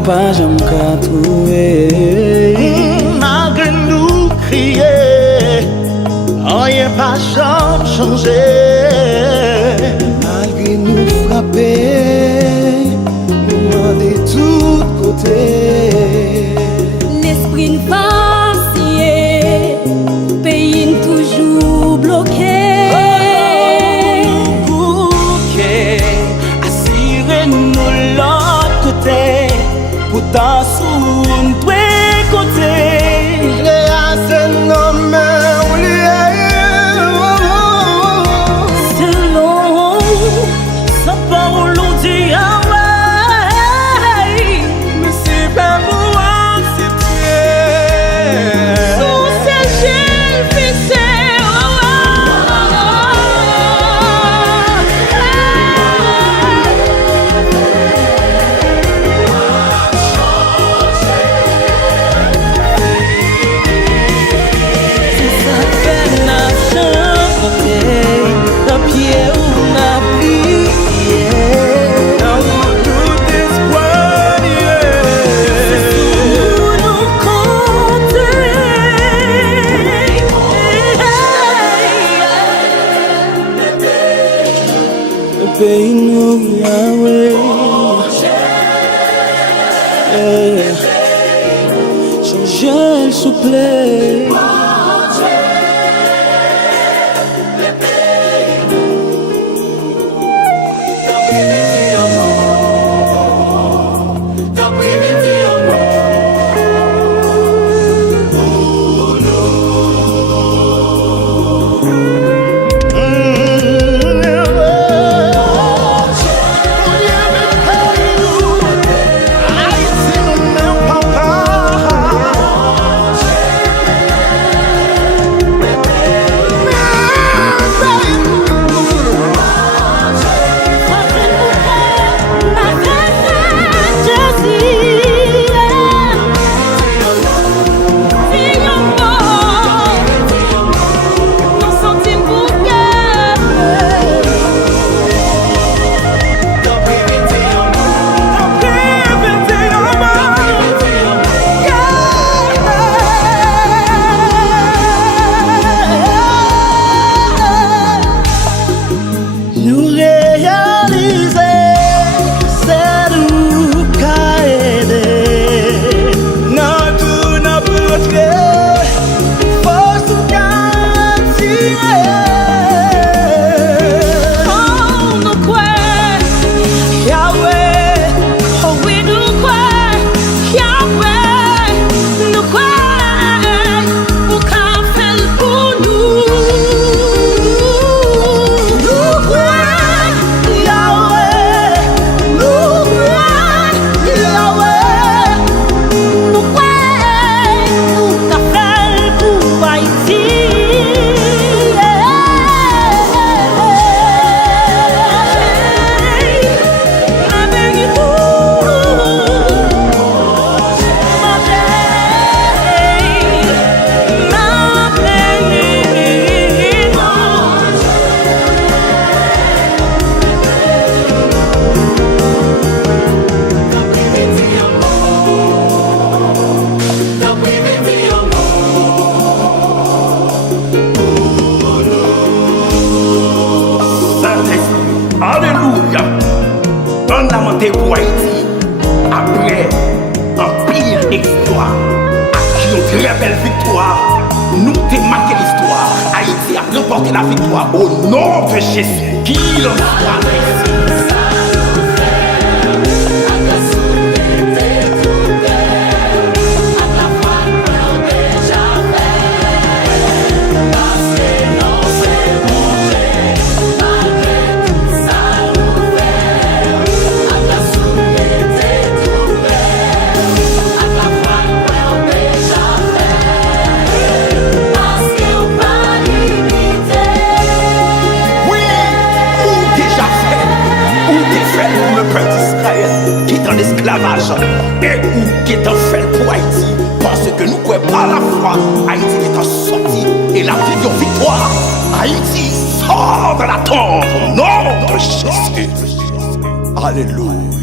pas jamais qu'à trouver. Malgré nous crier, rien pas jamais changé. Malgré nous frapper, nous de tous côtés. L'esprit ne vacille, pays toujours bloqué. Bouquet, assurez-nous l'autre côté, pourtant sous tous les côtés. Les assez nommés ou Selon sa parole dit Mais c'est pas pour accepter. sous ses gilets fixés. Pays nous Yahweh, changez s'il vous plaît. nous réaliser, c'est nous qu'à aider. Dans tout notre force qu'à tirer. Oh, nous croyons, Yahweh, oh oui, nous croyons, Yahweh, nous croyons, pour qu'un fait pour nous. nous croyons, Yahweh, nous croyons, Yahweh. Nous croyons, pour qu'un fait pour Haïti. Avec Saint-Esprit, alléluia. Un lamenté pour Haïti après un pire exploit, à qui une très belle victoire. Nous t'ai marqué l'histoire. Haïti a remporté la victoire au nom de Jésus. Qu'il en soit ainsi. Oui, ou déjà fait, ou t'es fait pour le peuple d'Israël qui est en esclavage, et ou qui est en fait pour Haïti, parce que nous croyons par la foi, Haïti est en sortie et la vision victoire. Haïti sort de la tombe au nom de Jésus. Alléluia.